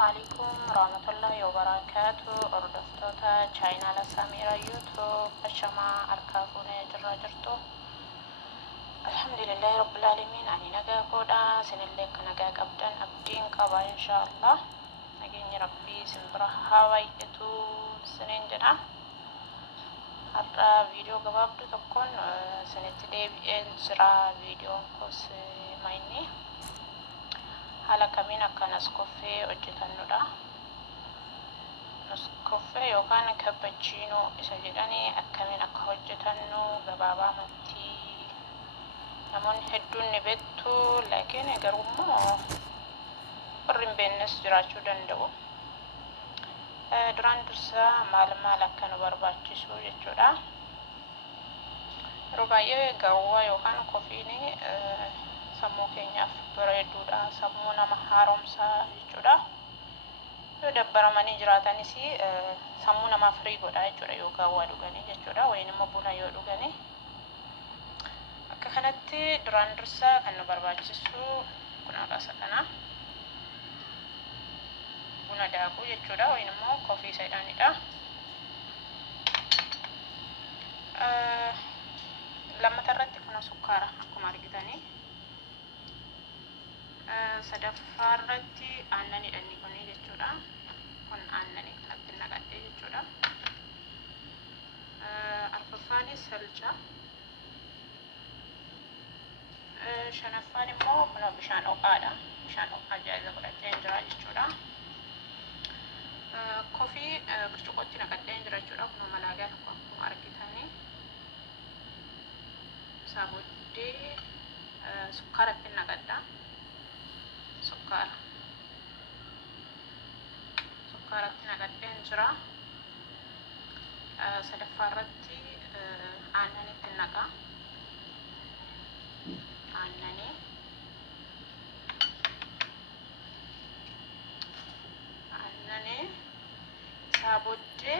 عليكم ورحمة الله وبركاته. أردفتوتا channel سميرة يوتيوب الشمع أركافون جرى جرتو. الحمد لله رب العالمين. أني نجا كودا سنلك نجا أبدان أبدين قبا إن شاء الله. نجيني ربي سنبرا هواي إتو سنين جنا. هذا فيديو قبابدو تكون سنتدي بإنسرا فيديو كوس مايني. haala kamiin akka naskooffee hojjetannudha. Naskooffee yookaan cappuccino isa jedhanii akkamiin akka hojjetannu gabaabumatti namoonni hedduun ni beektu, laakiin garummoo warri hin beeknes jiraachuu danda'u. Duraan dursa maal akka nu barbaachisu jechuudha. Yeroo baay'ee gaawwaa yookaan koffiin sammuu keenyaaf bareeduudha, sammuu nama haaromsaa jechuudha. Yoo dabbaramanii jiraatanis sammuu nama firii godha jechuudha yoo gaawwaa dhuganii jechuudha, wayin immoo buna yoo dhuganii. Akka kanatti duraan dursa kan nu barbaachisu buna baasa kana. Buna daakuu jechuudha, wayin immoo koffii saayidhaanidha. Lammatarratti kuna sukkaara akkuma argitanii. Sadaffaarratti aannanidha inni kun jechuudha. Kun aannanii kanatti naqadhee jechuudha. Arfaffaanis salcha. Shanaffaan immoo kun bishaan ho'aadha. Bishaan ho'aa jaaza godhadhee jira jechuudha. Koffii burcuqqootti naqadhee jira jechuudha. Kun malaagaa tokko akkuma argitanii. Isaa booddee sukkaaratti naqadha. Sukkaaratti naqadheen jira. Sadaffaarratti aannanitti naqa. Aannanii isaa booddee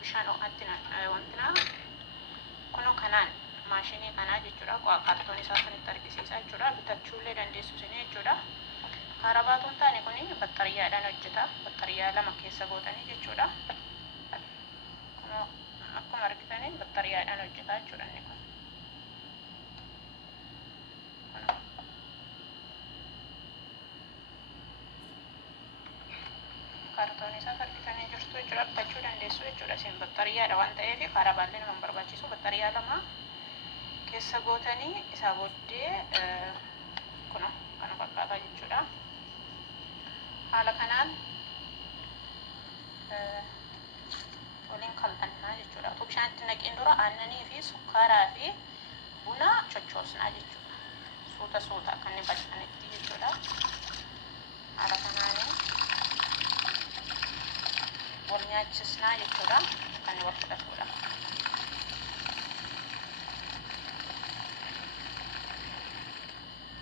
bishaan ho'aatti wantina kunoo kanaan maashinii kanaa jechuudha. Kaartoon isaa sanitti argisiisa jechuudha. Bitachuullee dandeessu isin jechuudha. Karabaatuun taane kuni battariyyaadhaan hojjeta. Battariyaa lama keessa gootanii jechuudha. Akkuma argitanii battariyyaadhaan hojjeta jechuudha inni kun. Kaartoon isaa argitanii jirtu jechuudha. Bitachuu dandeessu jechuudha. Isin battariyyaadha waan ta'eef karabaallee nama barbaachisu battariyaa lama keessa gootanii isaa booddee kuna kana fakkaata jechuudha. Haala kanaan waliin kal'annaa jechuudha. Utuu bishaanitti naqeen dura aannanii fi sukkaaraa fi buna chochoosnaa jechuudha. Suuta akka inni bal'anitti jechuudha. Haala kanaanii wal nyaachisnaa jechuudha. Akka inni wal fudhatudha.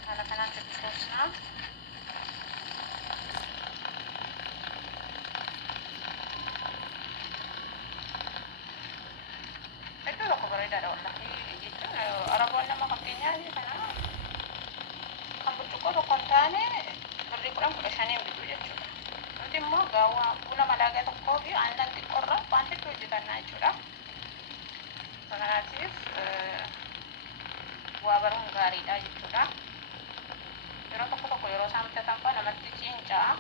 Haala kanaan chochoosnaa. Araboon nama fakkeenyaaf kana kan burcuqqoo tokkoon taane birrii 10-15 bitu jechuudha. Nuti immoo gaawwaa buna malaagaa tokkoo fi aannan xiqqoorra waan hedduu hojjetannaa jechuudha. Kanaatiif bu'aa baruun gaariidha jechuudha. Yeroo tokko yeroo isaan bitatan fa'aa namatti ciinca'a.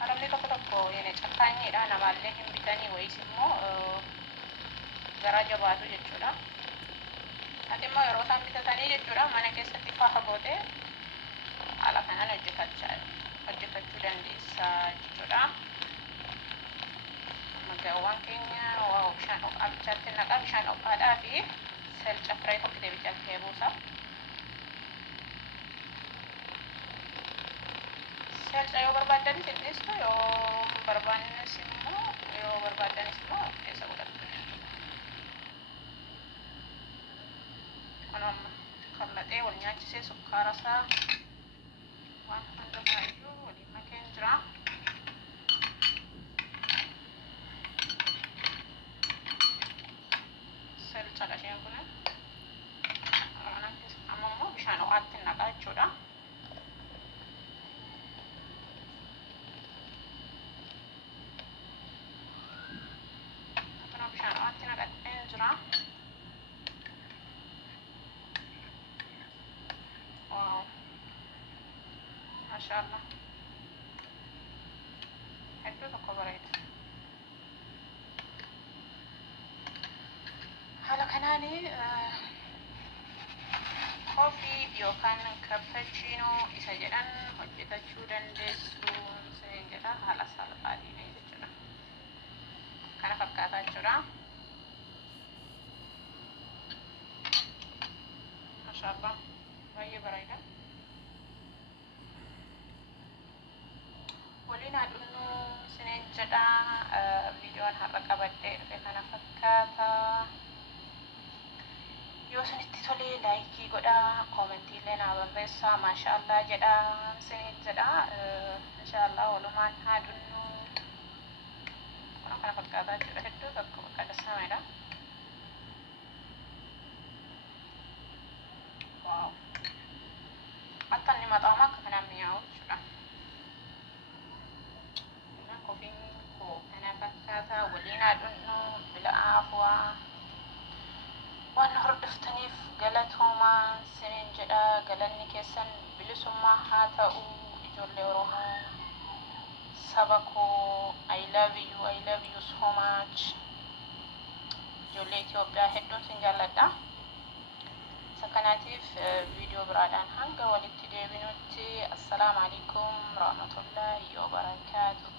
Arabni tokko cakkaanyiidha. Namaallee hin bitanii wayis immoo garaa jabaatu jechuudha. Ati immoo yeroo isaan bitatanii jechuudha mana keessatti faafa gootee haala kanaan hojjetachuu dandeessa jechuudha. Magaawwan keenya bishaan ho'aa bichaatti naqa. Bishaan ho'aadhaa fi salca firee tokkitee bichaatti buusa. Salca yoo barbaaddanis ittistu yoo barbaaddanis immoo keessa godhattu. Kallatee wal nyaachisee sukkaara isaa waan hunda kaayyuu waliin makeen jira. Salcha dhasheen kun amma immoo bishaan ho'aatti naqaa jechuudha. maashaallah hedduu tokko bareeda. Haala kanaani koofii yookaan cappuccino isa jedhan hojjetachuu dandeessuun seen jedha haala salphaadhaan jechuudha. Kana fakkaataa jechuudha. Maashaallah baay'ee bareeda. Waliin adunnu seen jedha viidiyoon har'a qabadhee dhufe kana fakkaata. Yoo isinitti tole laayikii godha, koomentii illee naa barreessaa. Maashaallah jedha seen jedha. Inshaallah walumaan adunnu kana fakkaataa jechuudha. Hedduu tokko bakka dasamaadha. Waaw akka inni maxaama akka kanaan mi'aawu jechuudha. Kofiin koo kana fakkaata. Waliin adunnu bila afwaa waan hordoftaniif galatoomaa seen jedha. Galanni keessan bilisummaa haa ta'u. Ijoollee Oromoo saba koo I love you so much. Ijoollee Itoophiyaa hedduun sin jaalladha. Sakanaatiif viidiyoo biraadhaan hanga walitti deebinutti assalaamu alaikum warahmatullahi wabarakaatuh.